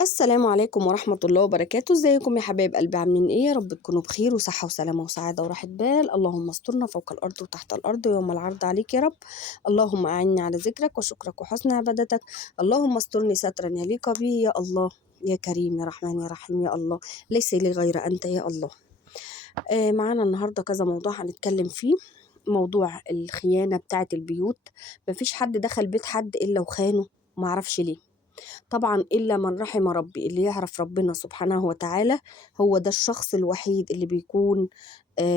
السلام عليكم ورحمة الله وبركاته. ازيكم يا حبايب قلبي؟ عاملين ايه؟ يا رب تكونوا بخير وصحة وسلامة وسعادة وراحة بال. اللهم استرنا فوق الأرض وتحت الأرض يوم العرض عليك يا رب. اللهم أعني على ذكرك وشكرك وحسن عبادتك. اللهم استرني سترا يليق بي يا الله، يا كريم يا رحمن يا رحيم يا الله. ليس لي غير أنت يا الله. معانا النهاردة كذا موضوع هنتكلم فيه. موضوع الخيانة بتاعة البيوت. مفيش حد دخل بيت حد إلا وخانه، معرفش ليه. طبعا إلا من رحم ربي، اللي يعرف ربنا سبحانه وتعالى هو ده الشخص الوحيد اللي بيكون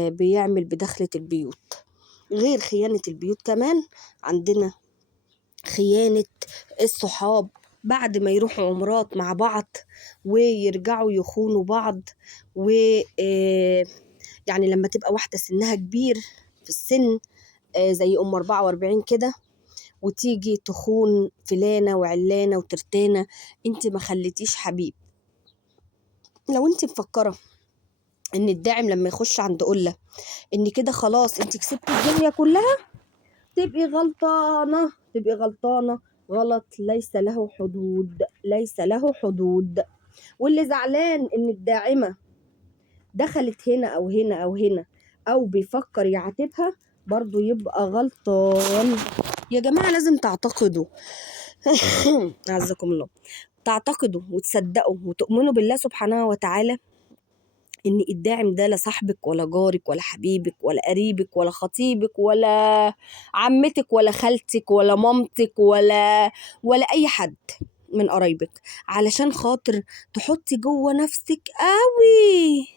بيعمل بدخلة البيوت. غير خيانة البيوت كمان عندنا خيانة الصحاب، بعد ما يروحوا عمرات مع بعض ويرجعوا يخونوا بعض. و يعني لما تبقى واحدة سنها كبير في السن، زي 44 كده، وتيجي تخون فلانة وعلانة وترتانة، انت ما خليتيش حبيب. لو انت مفكرة ان الداعم لما يخش عند قلة ان كده خلاص انت كسبتي الدنيا كلها، تبقي غلطانة، تبقي غلطانة. غلط ليس له حدود، ليس له حدود. واللي زعلان ان الداعمة دخلت هنا او هنا او هنا او بيفكر يعاتبها، برضو يبقى غلطان. يا جماعة لازم تعتقدوا أعزكم الله، تعتقدوا وتصدقوا وتؤمنوا بالله سبحانه وتعالى إن الداعم ده لا صاحبك ولا جارك ولا حبيبك ولا قريبك ولا خطيبك ولا عمتك ولا خالتك ولا مامتك ولا أي حد من قرايبك، علشان خاطر تحطي جوه نفسك قوي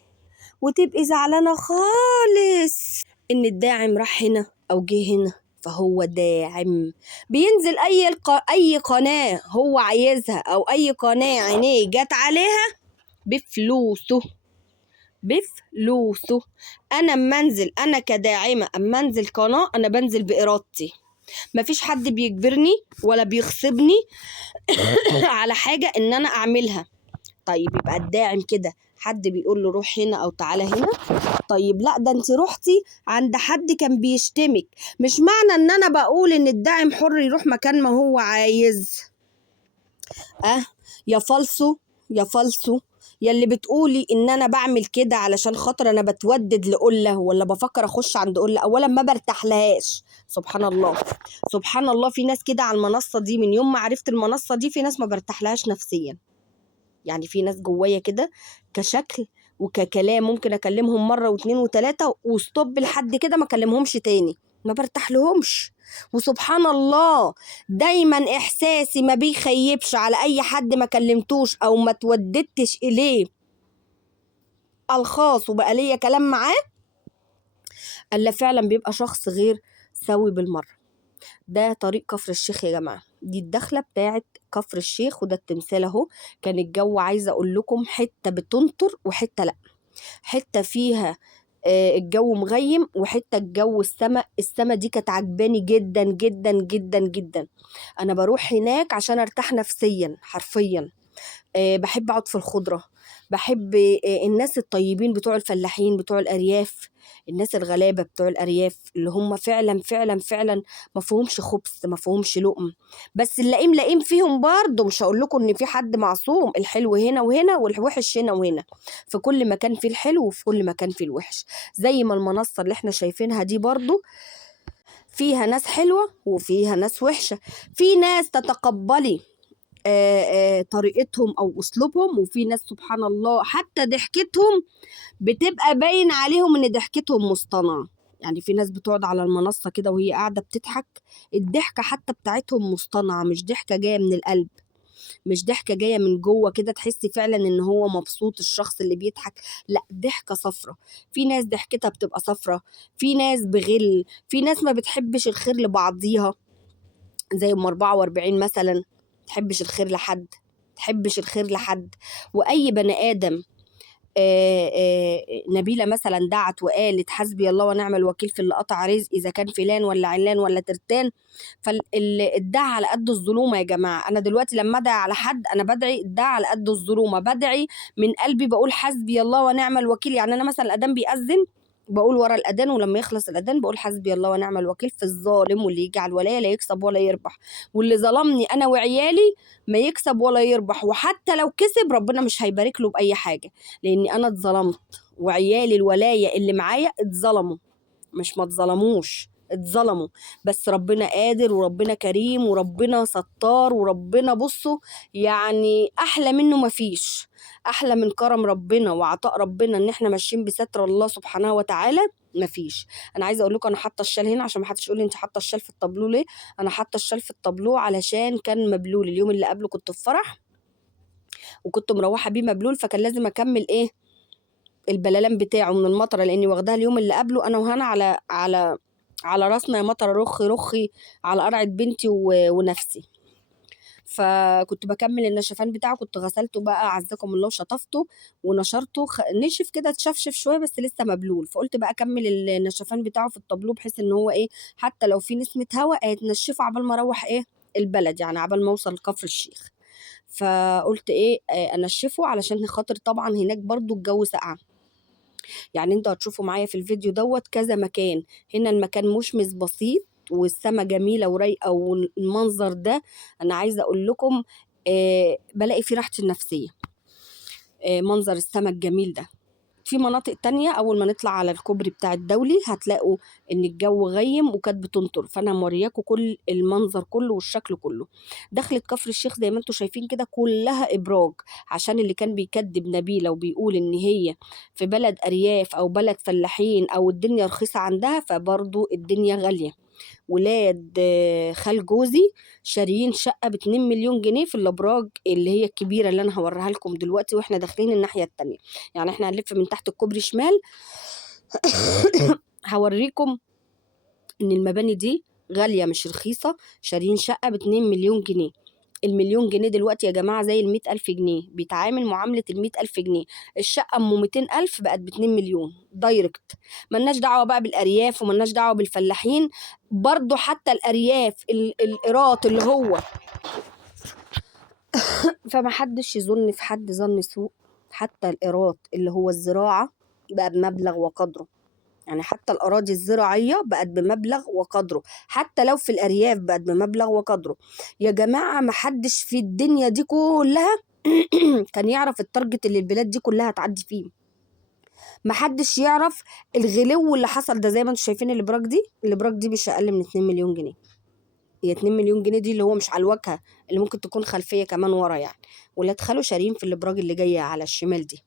وتبقي زعلانة خالص إن الداعم راح هنا أو جه هنا. فهو داعم بينزل أي قناة هو عايزها، أو أي قناة عينيه جت عليها بفلوسه، بفلوسه. أنا أما أنزل، أنا كداعمة أما أنزل قناة أنا بنزل بإرادتي، مفيش حد بيجبرني ولا بيغصبني على حاجة إن أنا أعملها. طيب يبقى الداعم كده حد بيقول له روح هنا أو تعالى هنا؟ طيب لا، ده انت رحتي عند حد كان بيشتمك. مش معنى ان انا بقول ان الداعم حر يروح مكان ما هو عايز. يا فالصو، يا فالصو، يا اللي بتقولي ان انا بعمل كده علشان خاطر انا بتودد لقله ولا بفكر اخش عند قله. اولا ما برتاح لهاش، سبحان الله، سبحان الله. في ناس كده على المنصه دي، من يوم ما عرفت المنصه دي في ناس ما برتاح لهاش نفسيا. يعني في ناس جوايا كده كشكل وككلام ممكن اكلمهم مره واتنين وتلاته وستوب لحد كده، ما اكلمهمش تاني، ما برتاح لهمش. وسبحان الله دايما احساسي ما بيخيبش على اي حد ما كلمتوش او ما توددتش اليه الخاص وبقى ليا كلام معاه، الا فعلا بيبقى شخص غير سوي بالمره. ده طريق كفر الشيخ يا جماعة، دي الدخلة بتاعت كفر الشيخ، وده التمثال اهو. كان الجو عايزة اقول لكم حتة بتنطر وحتة لا، حتة فيها الجو مغيم، وحتة الجو السما دي كانت عجباني جدا جدا جدا جدا. انا بروح هناك عشان ارتاح نفسيا حرفيا. بحب اقعد في الخضرة، بحب الناس الطيبين بتوع الفلاحين بتوع الارياف، الناس الغلابة بتوع الارياف اللي هم فعلا فعلا فعلا ما فيهمش خبث، ما فيهمش لقم. بس اللئيم لئيم فيهم برضه، مش هقول لكم ان في حد معصوم. الحلو هنا وهنا والوحش هنا وهنا، في كل مكان فيه الحلو وفي كل مكان فيه الوحش. زي ما المنصة اللي احنا شايفينها دي برضه فيها ناس حلوة وفيها ناس وحشة. في ناس تتقبلي طريقتهم او اسلوبهم، وفي ناس سبحان الله حتى ضحكتهم بتبقى باين عليهم ان ضحكتهم مصطنعه. يعني في ناس بتقعد على المنصه كده وهي قاعده بتضحك، الضحكه حتى بتاعتهم مصطنعه، مش ضحكه جايه من القلب، مش ضحكه جايه من جوه كده تحسي فعلا ان هو مبسوط الشخص اللي بيضحك. لا، ضحكه صفرة. في ناس ضحكتها بتبقى صفرة، في ناس بغل، في ناس ما بتحبش الخير لبعضيها، زي ام 44 مثلا، تحبش الخير لحد، تحبش الخير لحد. واي بني ادم نبيله مثلا دعت وقالت حسبي الله ونعم الوكيل في اللي قطع رزق، اذا كان فلان ولا علان ولا ترتان. فالدعاء على قد الظلومه يا جماعه. انا دلوقتي لما ادعي على حد انا بدعي الدعاء على قد الظلومه، بدعي من قلبي، بقول حسبي الله ونعم الوكيل. يعني انا مثلا الاذان بيأذن بقول ورا الأذان، ولما يخلص الأذان بقول حسبي الله ونعم الوكيل في الظالم، واللي يجي على الولاية لا يكسب ولا يربح، واللي ظلمني أنا وعيالي ما يكسب ولا يربح، وحتى لو كسب ربنا مش هيبارك له بأي حاجة، لأني أنا اتظلمت وعيالي الولاية اللي معايا اتظلموا، مش ما اتظلموش، اتظلموا. بس ربنا قادر وربنا كريم وربنا ستار وربنا بصوا يعني احلى منه مفيش، احلى من كرم ربنا وعطاء ربنا ان احنا ماشيين بستر الله سبحانه وتعالى مفيش. انا عايزه اقول لكم انا حاطه الشال هنا عشان ما حدش يقول لي انت حاطه الشال في الطابلو ليه. انا حاطه الشال في الطابلو علشان كان مبلول، اليوم اللي قبله كنت في فرح وكنت مروحه بيه مبلول، فكان لازم اكمل ايه البلالان بتاعه من المطره، لاني واخداها اليوم اللي قبله انا وهنا على راسنا يا مطره، رخي رخي على قرعه بنتي ونفسي. فكنت بكمل النشفان بتاعه، كنت غسلته بقى اعزكم الله وشطفته ونشرته، نشف كده اتشفشف شويه بس لسه مبلول، فقلت بقى اكمل النشفان بتاعه في الطابلو بحيث ان هو ايه حتى لو في نسمه هواء هيتنشفه عبال ما اروح ايه البلد، يعني عبال ما اوصل كفر الشيخ. فقلت ايه انشفه علشان خاطر طبعا هناك برضو الجو ساقع. يعني انتوا هتشوفوا معايا في الفيديو دوت كذا مكان، هنا المكان مشمس بسيط والسما جميلة ورايقة، والمنظر ده أنا عايزة أقول لكم بلاقي فيه راحتي النفسية، منظر السما الجميل ده. في مناطق تانية أول ما نطلع على الكوبري بتاع الدولي هتلاقوا إن الجو غيم وكانت بتمطر، فأنا مورياكم كل المنظر كله والشكل كله. دخلت كفر الشيخ زي ما انتوا شايفين كده كلها إبراج، عشان اللي كان بيكذب نبيلة وبيقول إن هي في بلد أرياف أو بلد فلاحين أو الدنيا رخيصة عندها، فبرضو الدنيا غالية. ولاد خال جوزي شاريين شقة ب2 مليون جنيه في الأبراج اللي هي الكبيرة اللي أنا هوريها لكم دلوقتي واحنا داخلين الناحية التانية. يعني احنا هنلف من تحت الكوبري شمال هوريكم إن المباني دي غالية مش رخيصة، شاريين شقة ب2 مليون جنيه. المليون جنيه دلوقتي يا جماعة زي 100,000 جنيه، بيتعامل معاملة 100,000 جنيه. الشقة أم 200,000 بقت ب2 مليون دايركت. ملناش دعوة بقى بالأرياف وملناش دعوة بالفلاحين، برضو حتى الأرياف الإيرات اللي هو فما حدش يظن في حد ظن سوء، حتى الإيرات اللي هو الزراعة بقى بمبلغ وقدره، يعني حتى الأراضي الزراعية بقت بمبلغ وقدره، حتى لو في الأرياف بقت بمبلغ وقدره. يا جماعة محدش في الدنيا دي كلها كان يعرف التارجت اللي البلاد دي كلها هتعدي فيه، محدش يعرف الغلو اللي حصل ده. زي ما انتم شايفين الابراج دي مش اقل من 2 مليون جنيه. هي 2 مليون جنيه دي اللي هو مش على الواجهه، اللي ممكن تكون خلفيه كمان ورا يعني، ولاد خاله شارين في الابراج اللي جايه على الشمال دي.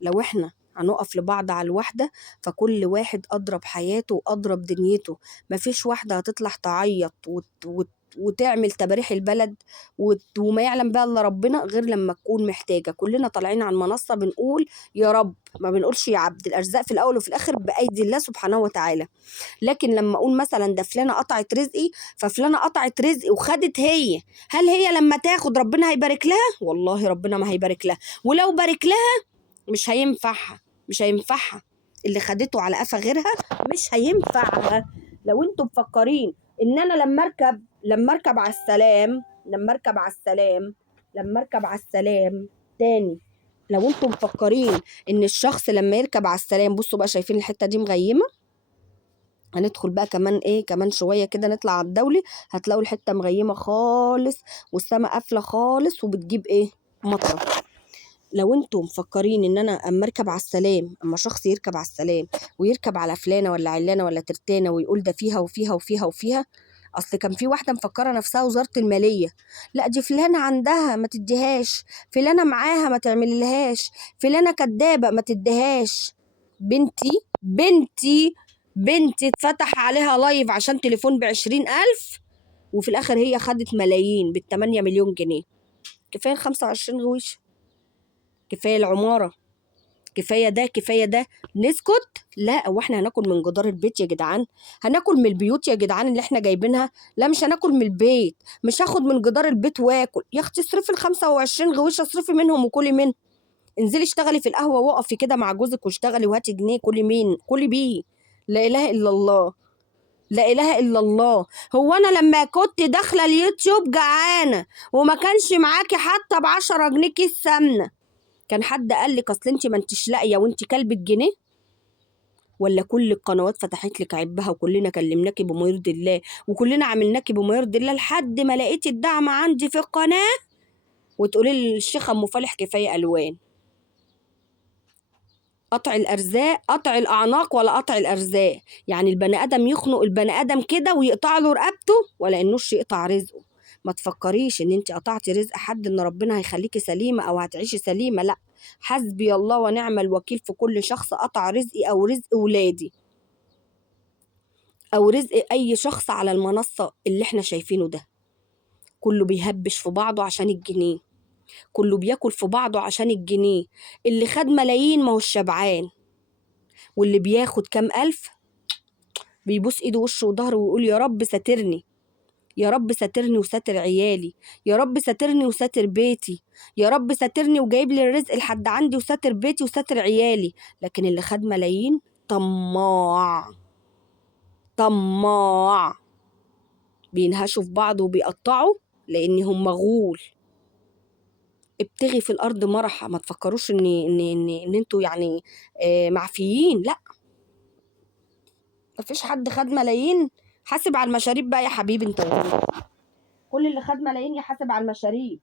لو احنا هنقف لبعض على الواحدة، فكل واحد أدرى بحياته وأدرى بدنيته. مفيش واحدة هتطلع تعيط وتعمل تباريح البلد وما يعلم بها الا ربنا غير لما تكون محتاجة. كلنا طالعين على المنصة بنقول يا رب، ما بنقولش يا عبد، الأرزاق في الأول وفي الآخر بأيدي الله سبحانه وتعالى. لكن لما أقول مثلا ده فلانة قطعت رزقي، ففلانة قطعت رزقي وخدت هي، هل هي لما تاخد ربنا هيبارك لها؟ والله ربنا ما هيبارك لها، ولو بارك لها مش هينفعها اللي خدته على قفا غيرها، مش هينفعها. لو انتم مفكرين ان انا لما اركب على السلام تاني، لو انتم مفكرين ان الشخص لما يركب على السلام، بصوا بقى شايفين الحته دي مغيمه، هندخل بقى كمان شويه كده نطلع على الدولي، هتلاقوا الحته مغيمه خالص والسماء قافله خالص وبتجيب مطره. لو انتم مفكرين ان انا اما شخص يركب على السلام ويركب على فلانه ولا علانه ولا ترتانه ويقول ده فيها وفيها وفيها وفيها، اصل كان في واحده مفكره نفسها وزاره الماليه، لا دي فلانه عندها ما تديهاش، فلانه معاها ما تعمللهاش، فلانه كدابه ما تديهاش. بنتي اتفتح عليها لايف عشان تليفون ب20,000 وفي الاخر هي خدت ملايين ب8 مليون جنيه. كفايه 25 غويش، كفايه العماره، كفايه ده نسكت؟ لا، واحنا هناكل من جدار البيت يا جدعان؟ هناكل من البيوت يا جدعان اللي احنا جايبينها؟ لا مش هناكل من البيت، مش هاخد من جدار البيت واكل. يا اختي اصرفي ال25 غويش، اصرفي منهم وكلي منهم، انزلي اشتغلي في القهوه وقفي كده مع جوزك واشتغلي وهاتي جنيه كلي بيه. لا اله الا الله، لا اله الا الله. هو انا لما كنت داخله اليوتيوب جعانه وما كانش معاكي حتى ب10 جنيه كيس سمنه، كان حد قال لك اصل انت ما انتش لاقيه وانت كلب الجنيه؟ ولا كل القنوات فتحت لك عبها وكلنا كلمناكي بما يرضي الله وكلنا عملناكي بما يرضي الله لحد ما لقيتي الدعم عندي في القناة وتقولي للشيخ أم فالح كفاية ألوان؟ قطع الأرزاق، قطع الأعناق ولا قطع الأرزاق؟ يعني البني آدم يخنق البني آدم كده ويقطع له رقبته ولا إنوش يقطع رزقه؟ ما تفكريش إن أنت قطعتي رزق حد إن ربنا هيخليكي سليمة أو هتعيشي سليمة، لأ. حسبي الله ونعم الوكيل في كل شخص قطع رزقي أو رزق ولادي أو رزق أي شخص على المنصة اللي إحنا شايفينه ده. كله بيهبش في بعضه عشان الجنيه، كله بياكل في بعضه عشان الجنيه. اللي خد ملايين ما هو الشبعان، واللي بياخد كام ألف بيبوس ايده وشه وظهره ويقول يا رب ساترني، يا رب ساترني وساتر عيالي، يا رب ساترني وساتر بيتي، يا رب ساترني وجايب لي الرزق لحد عندي وساتر بيتي وساتر عيالي. لكن اللي خد ملايين طماع، طماع، بينهشوا في بعض وبيقطعوا لان هم غول. ابتغي في الارض مرحة، ما تفكروش ان انتوا يعني معفيين، لا. مفيش حد خد ملايين. حاسب على المشاريب بقى يا حبيبي انت. كل اللي خد ملايين يحاسب على المشاريب،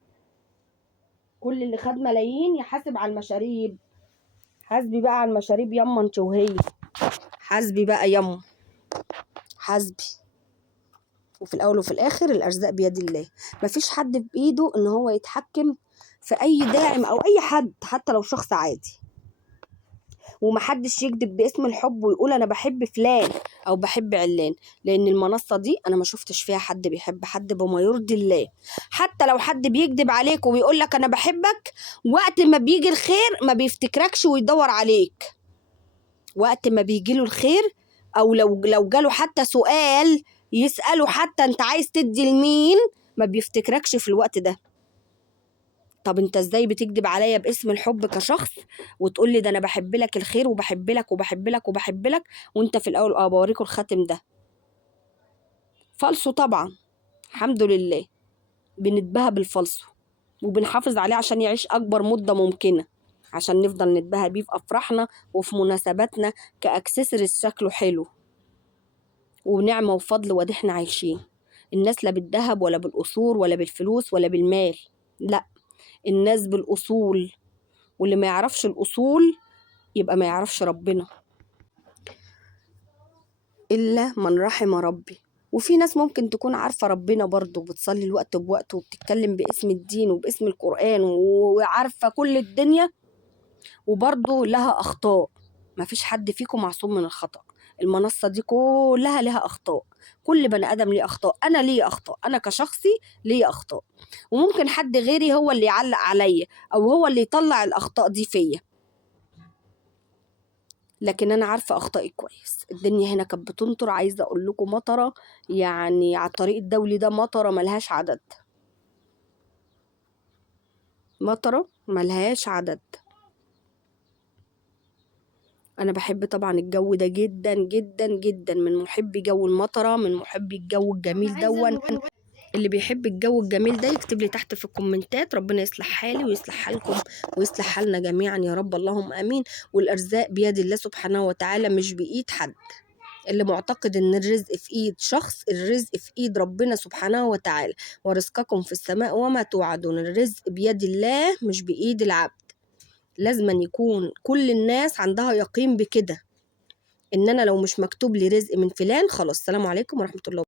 كل اللي خد ملايين يحاسب على المشاريب. حاسبي بقى على المشاريب يما انت وهي، حاسبي بقى يما، حاسبي. وفي الاول وفي الاخر الارزاق بيد الله. مفيش حد بايده ان هو يتحكم في اي داعم او اي حد حتى لو شخص عادي. ومحدش يكذب باسم الحب ويقول انا بحب فلان او بحب علان، لان المنصة دي انا ما شفتش فيها حد بيحب حد بما يرضي الله. حتى لو حد بيكذب عليك وبيقول لك انا بحبك، وقت ما بيجي الخير ما بيفتكركش ويدور عليك. وقت ما بيجي له الخير او لو جاله حتى سؤال يسأله حتى انت عايز تدي لمين، ما بيفتكركش في الوقت ده. طب انت ازاي بتكذب عليا باسم الحب كشخص وتقول لي ده انا بحب لك الخير وبحب لك وبحب لك وبحب لك، وانت في الاول بوريكوا الخاتم ده فالصو طبعا. الحمد لله بنتباهى بالفالصو وبنحافظ عليه عشان يعيش اكبر مدة ممكنة، عشان نفضل نتباهى بيه في افراحنا وفي مناسباتنا كاكسسوارز شكله حلو ونعمة وفضل وادي احنا عايشين. الناس لا بالذهب ولا بالقصور ولا بالفلوس ولا بالمال، لا، الناس بالاصول. واللي ما يعرفش الاصول يبقى ما يعرفش ربنا إلا من رحم ربي. وفي ناس ممكن تكون عارفة ربنا برضه وبتصلي الوقت بوقته وبتتكلم باسم الدين وباسم القرآن وعارفة كل الدنيا وبرضه لها أخطاء. مفيش حد فيكم معصوم من الخطأ. المنصة دي كلها لها أخطاء، كل بني آدم ليه أخطاء. أنا ليه أخطاء، أنا كشخصي ليه أخطاء، وممكن حد غيري هو اللي يعلق عليا أو هو اللي يطلع الأخطاء دي فيا. لكن انا عارفه اخطائي كويس. الدنيا هنا كانت بتمطر، عايزه اقول لكم مطره يعني على الطريق الدولي ده، مطره ملهاش عدد، مطره ملهاش عدد. انا بحب طبعا الجو ده جدا جدا جدا، من محبي جو المطره، من محبي الجو الجميل دون. اللي بيحب الجو الجميل ده يكتب لي تحت في الكومنتات. ربنا يصلح حالي ويصلح حالكم ويصلح حالنا جميعا يا رب، اللهم امين. والارزاق بيد الله سبحانه وتعالى مش بايد حد. اللي معتقد ان الرزق في ايد شخص، الرزق في ايد ربنا سبحانه وتعالى. ورزقكم في السماء وما توعدون. الرزق بيد الله مش بايد العبد. لازم أن يكون كل الناس عندها يقين بكده، ان انا لو مش مكتوب لي رزق من فلان خلاص، السلام عليكم ورحمة الله.